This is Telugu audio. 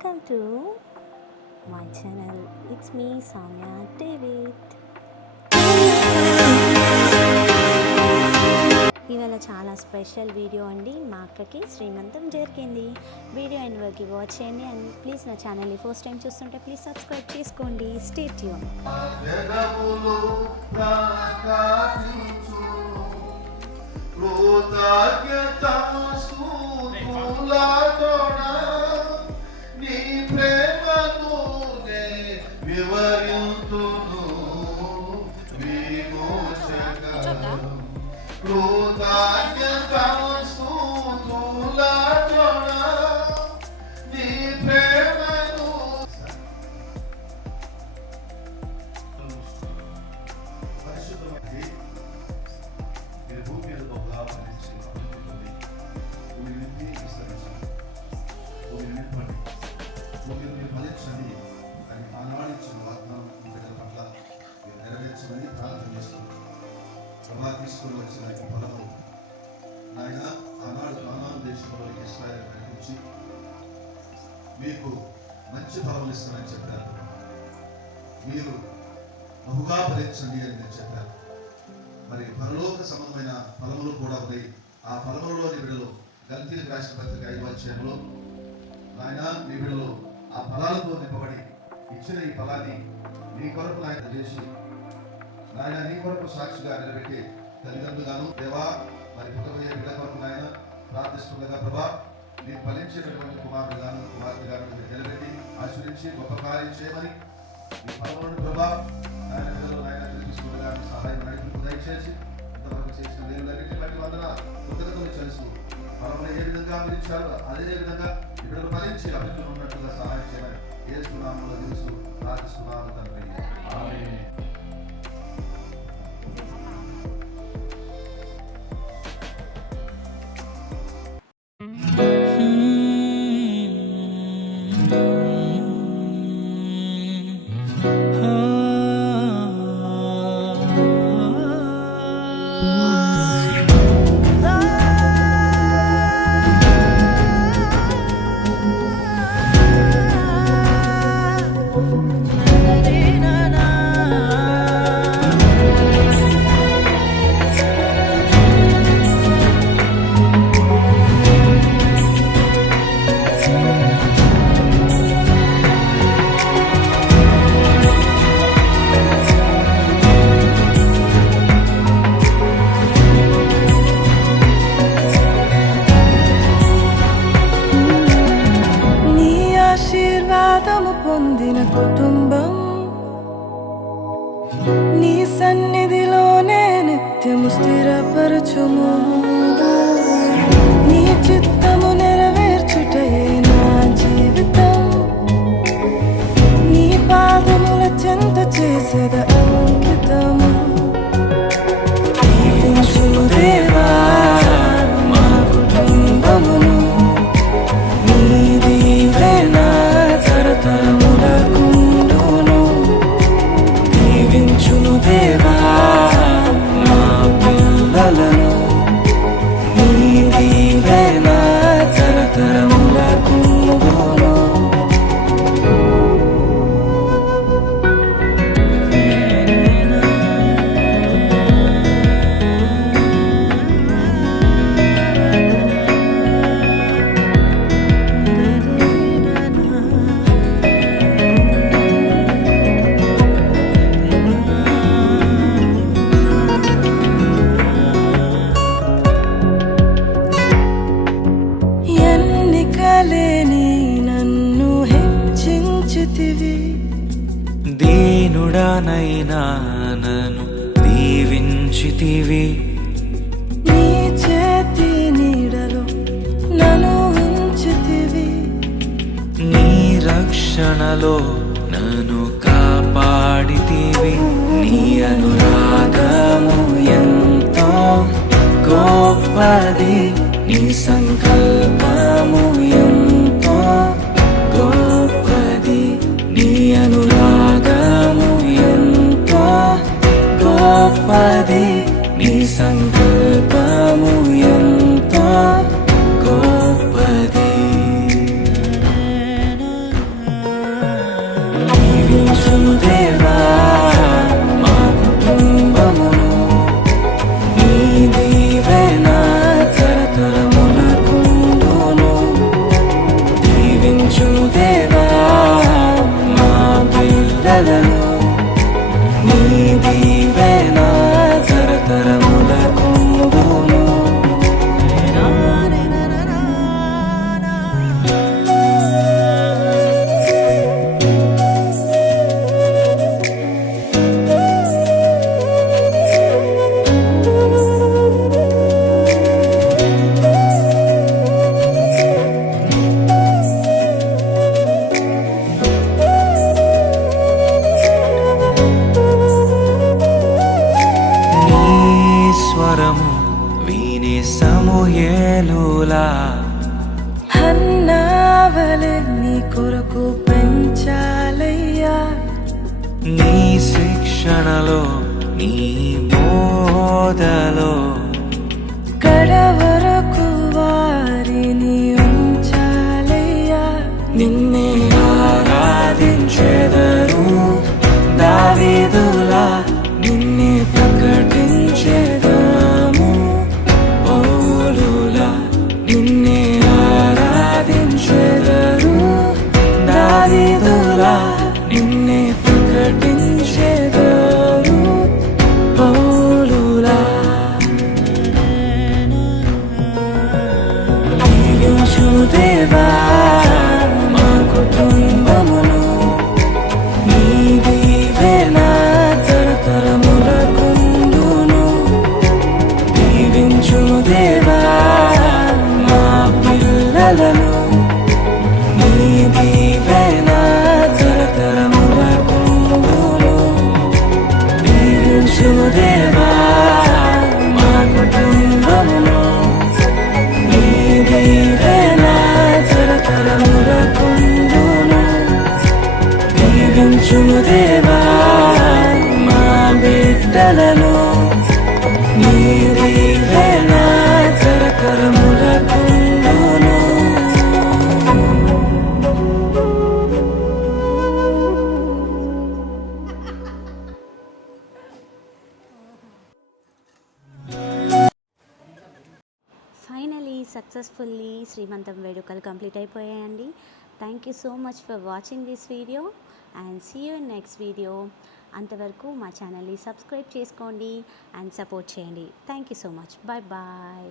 Welcome to my channel it's me Samya David ఇవాళ చాలా స్పెషల్ వీడియో అండి. మా అక్కకి శ్రీమంతం జరిగింది. వీడియో అండ్ వరకు వాచ్ చేయండి అండ్ ప్లీజ్ నా ఛానల్ని ఫస్ట్ టైం చూస్తుంటే ప్లీజ్ సబ్స్క్రైబ్ చేసుకోండి. స్టేట్ యూన్ మీకు మంచి ఫలములు ఇస్తానని చెప్పారు. మీరు బహుగా భరించండి అని నేను చెప్పాను. మరి పరలోక సంబంధమైన ఫలములు కూడా ఉన్నాయి. ఆ ఫలములలోని బిడ్డలు గల్తీలు రాసిన పత్రిక ఐవాధ్యాయంలో అధ్యాయంలో నాయన మీ బిడ్డలు ఆ ఫలాలతో నింపబడి ఇచ్చిన ఈ ఫలాన్ని నీ కొరకు నాయన చేసి నాయన నీ కొరకు సాక్షిగా నిలబెట్టి తల్లిదండ్రులుగాను దేవా మరి పుట్టబోయే బిడ్డ కొరకు నాయన ప్రార్థిస్తుండగా ప్రభా నేను ఫలించేటటువంటి కుమారుడు కుమారుడుగాను కుమార్తెగాను మీరు నిలబెట్టి ఆశ్రయించి గొప్ప కార్యం చేయమని మీ పదవులను ప్రభా ఆయన పిల్లలు ఆయన తెలుసుకోవడం సహాయం నడిపింపు దయచేసి ఇంతవరకు చేసిన దేవులన్నింటి బట్టి వందన కృతజ్ఞతలు తెలుసు పదవులు ఏ విధంగా అందించారో అదే విధంగా ఇప్పుడు ఫలించి అభివృద్ధి ఉన్నట్టుగా సహాయం చేయమని ఏ సునామంలో తెలుసు ప్రార్థిస్తున్నాము తండ్రి ako'y natutumbang దీనుడనైనా నన్ను దీవించితివి. నీ చేతి నీడలో నన్ను ఉంచితివి. నీ రక్షణలో నన్ను కాపాడితివి. నీ అనురాగము ఎంతో గొప్పది. నీ సంకల్పము Hallelujah. శిక్షణలో నీ బోధలో. కడవరకు వారిని ఉంచాలయ్యా. నిన్నే ఆరాధించెదరు. దీవించుము దేవా మా బిడ్డలను నీ దీవెన తరతరములకుండును ఫైనలీ సక్సెస్ఫుల్లీ శ్రీమంతం వేడుకలు కంప్లీట్ అయిపోయాయండి. Thank you so much for watching this video and see you next video అంతవరకు మా ఛానల్ని సబ్స్క్రైబ్ చేసుకోండి అండ్ సపోర్ట్ చేయండి. Thank you so much bye bye